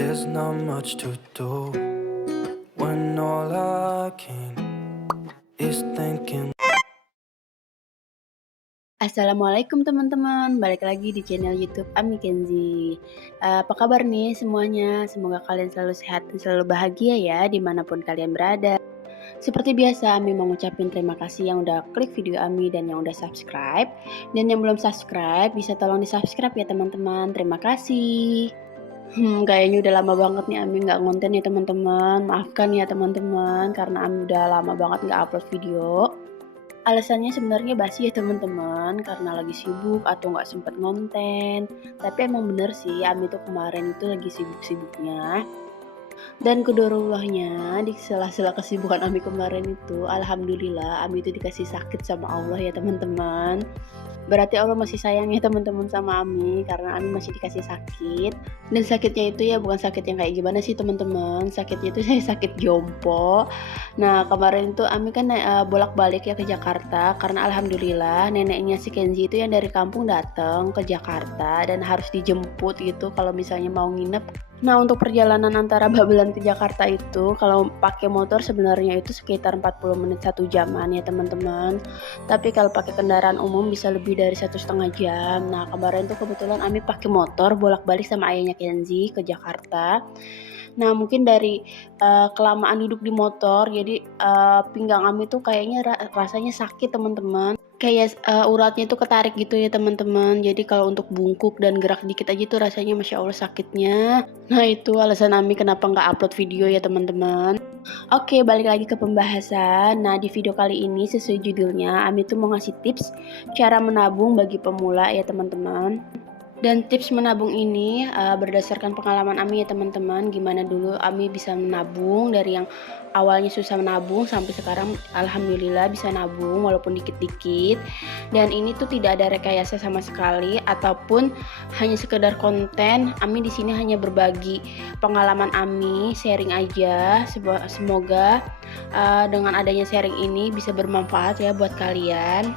There's not much to do when all I can is thinking. Assalamualaikum teman-teman, balik lagi di channel YouTube Ami Kenzi. Apa kabar nih semuanya? Semoga kalian selalu sehat dan selalu bahagia ya dimanapun kalian berada. Seperti biasa, Ami mau ngucapin terima kasih yang udah klik video Ami dan yang udah subscribe. Dan yang belum subscribe bisa tolong di subscribe ya teman-teman. Terima kasih. Kayaknya udah lama banget nih Ami nggak ngonten ya teman-teman. Maafkan ya teman-teman karena Ami udah lama banget nggak upload video. Alasannya sebenarnya basi ya teman-teman, karena lagi sibuk atau nggak sempet ngonten. Tapi emang bener sih, Ami tuh kemarin itu lagi sibuk-sibuknya. Dan qadarullah-nya di sela-sela kesibukan Ami kemarin itu, alhamdulillah Ami itu dikasih sakit sama Allah ya teman-teman. Berarti Allah masih sayang ya teman-teman sama Ami karena Ami masih dikasih sakit. Dan sakitnya itu ya bukan sakit yang kayak gimana sih teman-teman. Sakitnya itu saya sakit jompo. Nah, kemarin itu Ami kan bolak-balik ya ke Jakarta karena alhamdulillah neneknya si Kenzi itu yang dari kampung datang ke Jakarta dan harus dijemput gitu kalau misalnya mau nginep. Nah, untuk perjalanan antara Babelan ke Jakarta itu kalau pakai motor sebenarnya itu sekitar 40 menit 1 jaman ya teman-teman. Tapi kalau pakai kendaraan umum bisa lebih dari 1,5 jam. Nah, kemarin tuh kebetulan Ami pakai motor bolak-balik sama ayahnya Kenzi ke Jakarta. Nah, mungkin dari kelamaan duduk di motor jadi pinggang Ami tuh kayaknya rasanya sakit teman-teman. Kayak uratnya tuh ketarik gitu ya teman-teman. Jadi kalau untuk bungkuk dan gerak dikit aja tuh rasanya Masya Allah sakitnya. Nah, itu alasan Ami kenapa nggak upload video ya teman-teman. Oke, balik lagi ke pembahasan. Nah, di video kali ini sesuai judulnya, Ami tuh mau ngasih tips cara menabung bagi pemula ya teman-teman. Dan tips menabung ini berdasarkan pengalaman Ami ya teman-teman. Gimana dulu Ami bisa menabung dari yang awalnya susah menabung sampai sekarang alhamdulillah bisa nabung walaupun dikit-dikit. Dan ini tuh tidak ada rekayasa sama sekali ataupun hanya sekedar konten. Ami di sini hanya berbagi pengalaman Ami, sharing aja. Semoga dengan adanya sharing ini bisa bermanfaat ya buat kalian.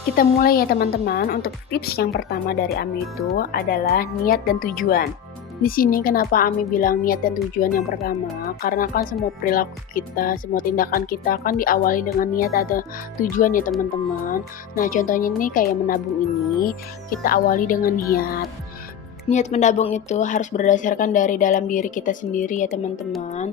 Kita mulai ya teman-teman. Untuk tips yang pertama dari Ami itu adalah niat dan tujuan. Di sini kenapa Ami bilang niat dan tujuan yang pertama? Karena kan semua perilaku kita, semua tindakan kita kan diawali dengan niat atau tujuan ya teman-teman. Nah, contohnya ini kayak menabung ini, kita awali dengan niat. Niat menabung itu harus berdasarkan dari dalam diri kita sendiri ya teman-teman.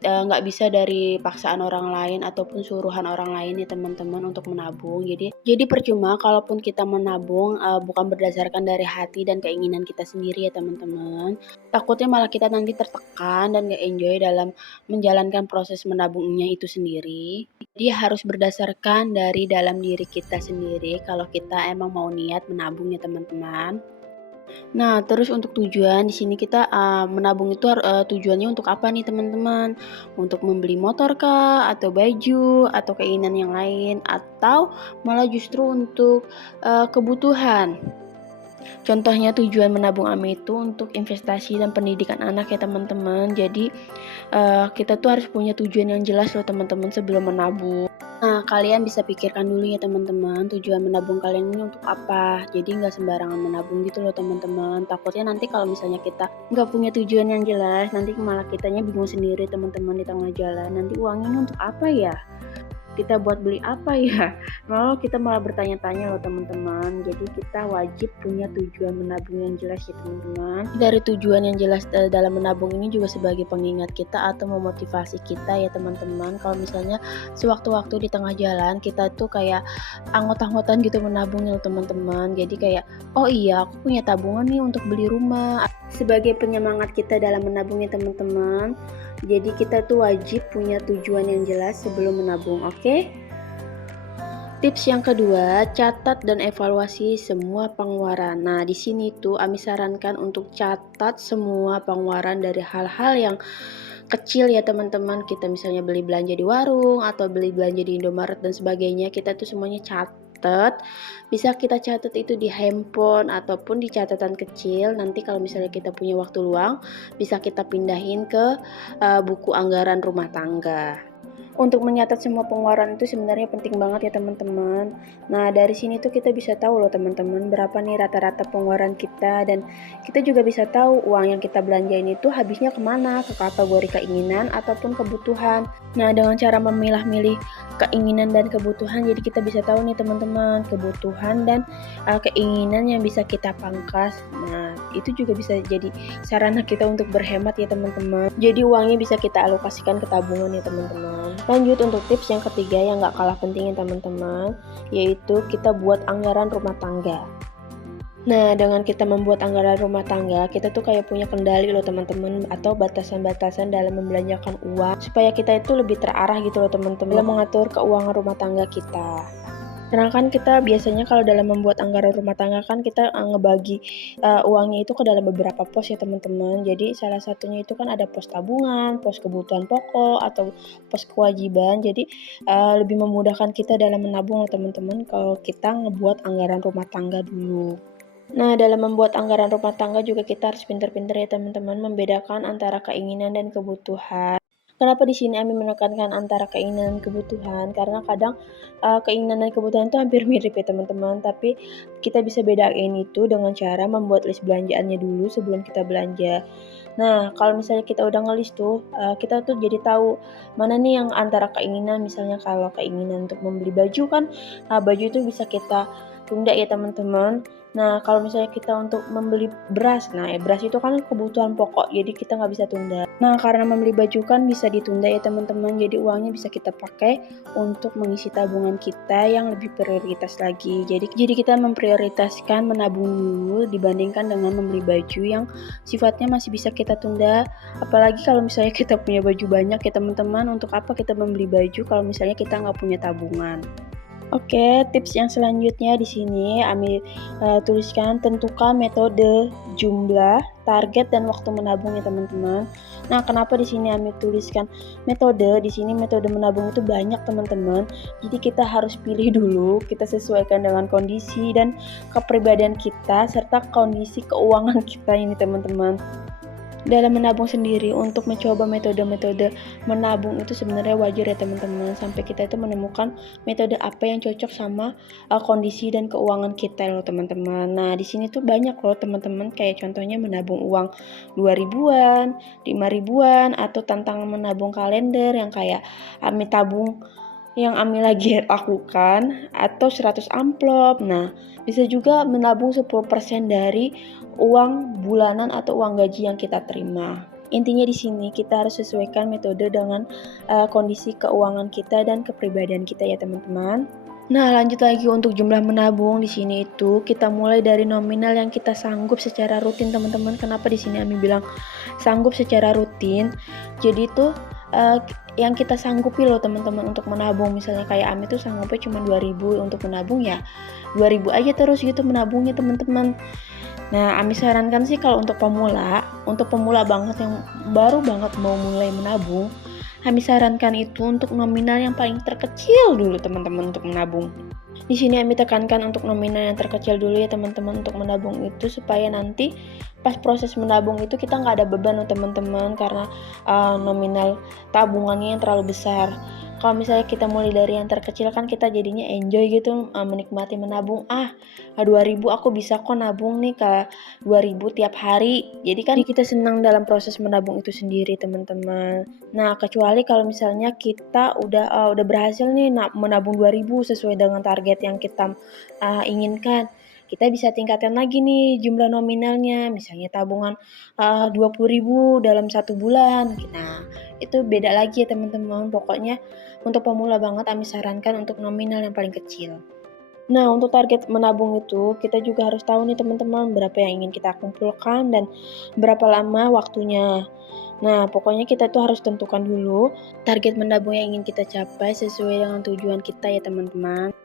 Nggak bisa dari paksaan orang lain ataupun suruhan orang lain ya teman-teman untuk menabung. Jadi percuma kalaupun kita menabung bukan berdasarkan dari hati dan keinginan kita sendiri ya teman-teman. Takutnya malah kita nanti tertekan dan nggak enjoy dalam menjalankan proses menabungnya itu sendiri. Jadi harus berdasarkan dari dalam diri kita sendiri kalau kita emang mau niat menabung ya teman-teman. Nah, terus untuk tujuan di sini kita menabung itu tujuannya untuk apa nih teman-teman? Untuk membeli motor kah? Atau baju? Atau keinginan yang lain? Atau malah justru untuk kebutuhan? Contohnya tujuan menabung Ami itu untuk investasi dan pendidikan anak ya teman-teman. Jadi kita tuh harus punya tujuan yang jelas loh teman-teman sebelum menabung. Nah, kalian bisa pikirkan dulu ya teman-teman, tujuan menabung kalian ini untuk apa. Jadi nggak sembarangan menabung gitu loh teman-teman. Takutnya nanti kalau misalnya kita nggak punya tujuan yang jelas, nanti malah kitanya bingung sendiri teman-teman di tengah jalan. Nanti uang ini untuk apa ya? Kita buat beli apa ya? Lalu kita malah bertanya-tanya loh teman-teman. Jadi kita wajib punya tujuan menabung yang jelas ya teman-teman. Dari tujuan yang jelas dalam menabung ini juga sebagai pengingat kita atau memotivasi kita ya teman-teman. Kalau misalnya sewaktu-waktu di tengah jalan kita tuh kayak anggot-anggotan gitu menabung ya teman-teman. Jadi kayak oh iya aku punya tabungan nih untuk beli rumah. Sebagai penyemangat kita dalam menabungnya teman-teman. Jadi kita tuh wajib punya tujuan yang jelas sebelum menabung, oke? Tips yang kedua, catat dan evaluasi semua pengeluaran. Nah, di sini tuh Ami sarankan untuk catat semua pengeluaran dari hal-hal yang kecil ya teman-teman. Kita misalnya beli belanja di warung atau beli belanja di Indomaret dan sebagainya, kita tuh semuanya catat. Bisa kita catat itu di handphone ataupun di catatan kecil. Nanti kalau misalnya kita punya waktu luang, bisa kita pindahin ke buku anggaran rumah tangga. Untuk menyatat semua pengeluaran itu sebenarnya penting banget ya teman-teman. Nah, dari sini tuh kita bisa tahu loh teman-teman berapa nih rata-rata pengeluaran kita, dan kita juga bisa tahu uang yang kita belanjain itu habisnya kemana, ke kategori keinginan ataupun kebutuhan. Nah, dengan cara memilah-milih keinginan dan kebutuhan, jadi kita bisa tahu nih teman-teman kebutuhan dan keinginan yang bisa kita pangkas. Nah, itu juga bisa jadi sarana kita untuk berhemat ya teman-teman. Jadi uangnya bisa kita alokasikan ke tabungan ya teman-teman. Lanjut untuk tips yang ketiga yang gak kalah penting ya teman-teman, yaitu kita buat anggaran rumah tangga. Nah, dengan kita membuat anggaran rumah tangga, kita tuh kayak punya kendali loh teman-teman, atau batasan-batasan dalam membelanjakan uang, supaya kita itu lebih terarah gitu loh teman-teman, dalam mengatur keuangan rumah tangga kita. Karena kan kita biasanya kalau dalam membuat anggaran rumah tangga kan kita ngebagi uangnya itu ke dalam beberapa pos ya teman-teman. Jadi salah satunya itu kan ada pos tabungan, pos kebutuhan pokok, atau pos kewajiban. Jadi lebih memudahkan kita dalam menabung loh teman-teman kalau kita ngebuat anggaran rumah tangga dulu. Nah, dalam membuat anggaran rumah tangga juga kita harus pintar-pintar ya teman-teman membedakan antara keinginan dan kebutuhan. Kenapa di sini Ami menekankan antara keinginan dan kebutuhan? Karena kadang keinginan dan kebutuhan itu hampir mirip ya teman-teman, tapi kita bisa bedain itu dengan cara membuat list belanjaannya dulu sebelum kita belanja. Nah, kalau misalnya kita udah ngelis tuh, kita tuh jadi tahu mana nih yang antara keinginan, misalnya kalau keinginan untuk membeli baju kan, baju itu bisa kita tunda ya teman-teman. Nah, kalau misalnya kita untuk membeli beras, nah beras itu kan kebutuhan pokok, jadi kita nggak bisa tunda. Nah, karena membeli baju kan bisa ditunda ya teman-teman, jadi uangnya bisa kita pakai untuk mengisi tabungan kita yang lebih prioritas lagi. Jadi kita memprioritaskan menabung dulu dibandingkan dengan membeli baju yang sifatnya masih bisa kita tunda. Apalagi kalau misalnya kita punya baju banyak ya teman-teman, untuk apa kita membeli baju kalau misalnya kita nggak punya tabungan. Oke, tips yang selanjutnya di sini Ami tuliskan tentukan metode, jumlah, target dan waktu menabung ya teman-teman. Nah, kenapa di sini Ami tuliskan metode? Di sini metode menabung itu banyak teman-teman. Jadi kita harus pilih dulu, kita sesuaikan dengan kondisi dan kepribadian kita serta kondisi keuangan kita ini teman-teman. Dalam menabung sendiri, untuk mencoba metode-metode menabung itu sebenarnya wajar ya teman-teman, sampai kita itu menemukan metode apa yang cocok sama kondisi dan keuangan kita loh teman-teman. Nah, di sini tuh banyak loh teman-teman, kayak contohnya menabung uang 2 ribuan, 5 ribuan, atau tantangan menabung kalender yang kayak Ami tabung yang Ami lagi lakukan, atau 100 amplop. Nah, bisa juga menabung 10% dari uang bulanan atau uang gaji yang kita terima. Intinya di sini kita harus sesuaikan metode dengan kondisi keuangan kita dan kepribadian kita ya teman-teman. Nah, lanjut lagi untuk jumlah menabung di sini itu kita mulai dari nominal yang kita sanggup secara rutin teman-teman. Kenapa di sini Ami bilang sanggup secara rutin? Jadi itu yang kita sanggupi loh teman-teman untuk menabung. Misalnya kayak Ami tuh sanggupnya cuma 2.000 untuk menabung, ya 2.000 aja terus gitu menabungnya teman-teman. Nah, Ami sarankan sih kalau untuk pemula banget yang baru banget mau mulai menabung, Ami sarankan itu untuk nominal yang paling terkecil dulu teman-teman untuk menabung. Di sini Ami tekankan untuk nominal yang terkecil dulu ya teman-teman untuk menabung itu, supaya nanti pas proses menabung itu kita nggak ada beban loh teman-teman, karena nominal tabungannya yang terlalu besar. Kalau misalnya kita mulai dari yang terkecil kan kita jadinya enjoy gitu, menikmati menabung. 2.000 aku bisa kok nabung nih ke 2.000 tiap hari. Jadi kan kita senang dalam proses menabung itu sendiri teman-teman. Nah, kecuali kalau misalnya kita udah berhasil nih menabung 2.000 sesuai dengan target yang kita inginkan. Kita bisa tingkatkan lagi nih jumlah nominalnya, misalnya tabungan 20.000 dalam 1 bulan. Nah, itu beda lagi ya teman-teman. Pokoknya untuk pemula banget Ami sarankan untuk nominal yang paling kecil. Nah, untuk target menabung itu kita juga harus tahu nih teman-teman berapa yang ingin kita kumpulkan dan berapa lama waktunya. Nah, pokoknya kita tuh harus tentukan dulu target menabung yang ingin kita capai sesuai dengan tujuan kita ya teman-teman.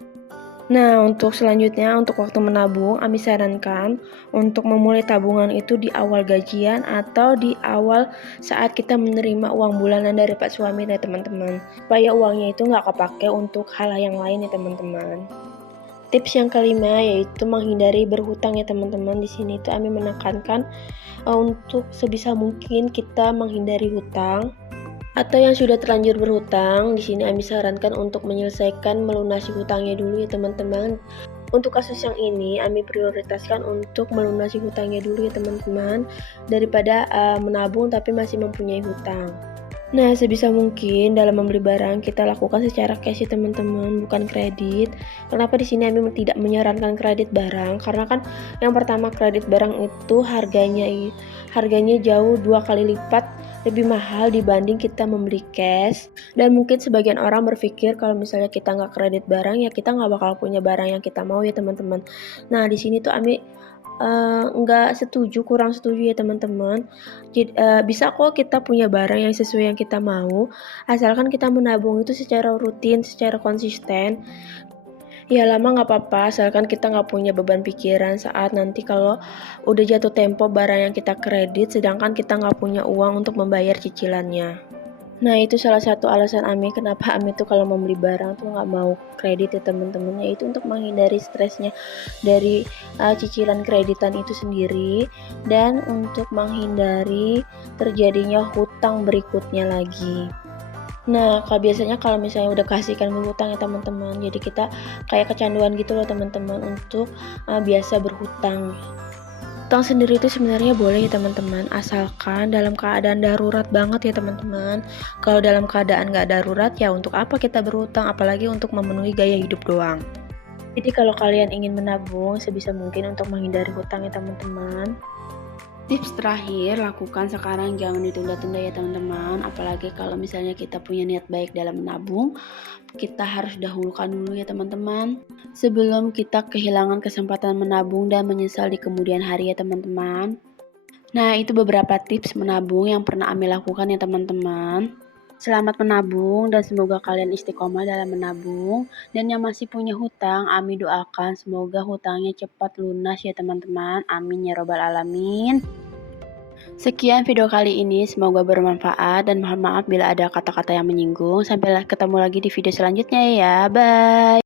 Nah, untuk selanjutnya, untuk waktu menabung, Ami sarankan untuk memulai tabungan itu di awal gajian atau di awal saat kita menerima uang bulanan dari Pak suami ya teman-teman. Supaya uangnya itu nggak kepake untuk hal yang lain ya teman-teman. Tips yang kelima yaitu menghindari berhutang ya teman-teman. Di sini tuh Ami menekankan untuk sebisa mungkin kita menghindari hutang. Atau yang sudah terlanjur berhutang, di sini Ami sarankan untuk menyelesaikan melunasi hutangnya dulu ya teman-teman. Untuk kasus yang ini, Ami prioritaskan untuk melunasi hutangnya dulu ya teman-teman, daripada menabung tapi masih mempunyai hutang. Nah, sebisa mungkin dalam membeli barang kita lakukan secara cash ya teman-teman, bukan kredit. Kenapa di sini Ami tidak menyarankan kredit barang? Karena kan yang pertama kredit barang itu harganya jauh 2 kali lipat lebih mahal dibanding kita membeli cash. Dan mungkin sebagian orang berpikir kalau misalnya kita nggak kredit barang ya kita nggak bakal punya barang yang kita mau ya teman-teman. Nah, di sini tuh Ami nggak setuju, kurang setuju ya teman-teman. Bisa kok kita punya barang yang sesuai yang kita mau, asalkan kita menabung itu secara rutin, secara konsisten. Ya lama nggak apa-apa, asalkan kita nggak punya beban pikiran saat nanti kalau udah jatuh tempo barang yang kita kredit, sedangkan kita nggak punya uang untuk membayar cicilannya. Nah, itu salah satu alasan Ami kenapa Ami tuh kalau membeli barang tuh nggak mau kredit ya teman-teman, yaitu untuk menghindari stresnya dari cicilan kreditan itu sendiri dan untuk menghindari terjadinya hutang berikutnya lagi. Nah, biasanya kalau misalnya udah kasihkan berhutang ya teman-teman, jadi kita kayak kecanduan gitu loh teman-teman untuk biasa berhutang. Hutang sendiri itu sebenarnya boleh ya teman-teman, asalkan dalam keadaan darurat banget ya teman-teman. Kalau dalam keadaan nggak darurat ya untuk apa kita berhutang, apalagi untuk memenuhi gaya hidup doang. Jadi kalau kalian ingin menabung sebisa mungkin untuk menghindari hutang ya teman-teman. Tips terakhir, lakukan sekarang, jangan ditunda-tunda ya teman-teman. Apalagi kalau misalnya kita punya niat baik dalam menabung, kita harus dahulukan dulu ya teman-teman. Sebelum kita kehilangan kesempatan menabung dan menyesal di kemudian hari ya teman-teman. Nah, itu beberapa tips menabung yang pernah Ami lakukan ya teman-teman. Selamat menabung dan semoga kalian istiqomah dalam menabung. Dan yang masih punya hutang, Ami doakan semoga hutangnya cepat lunas ya teman-teman. Amin ya robbal alamin. Sekian video kali ini, semoga bermanfaat dan mohon maaf bila ada kata-kata yang menyinggung. Sampai ketemu lagi di video selanjutnya ya, bye.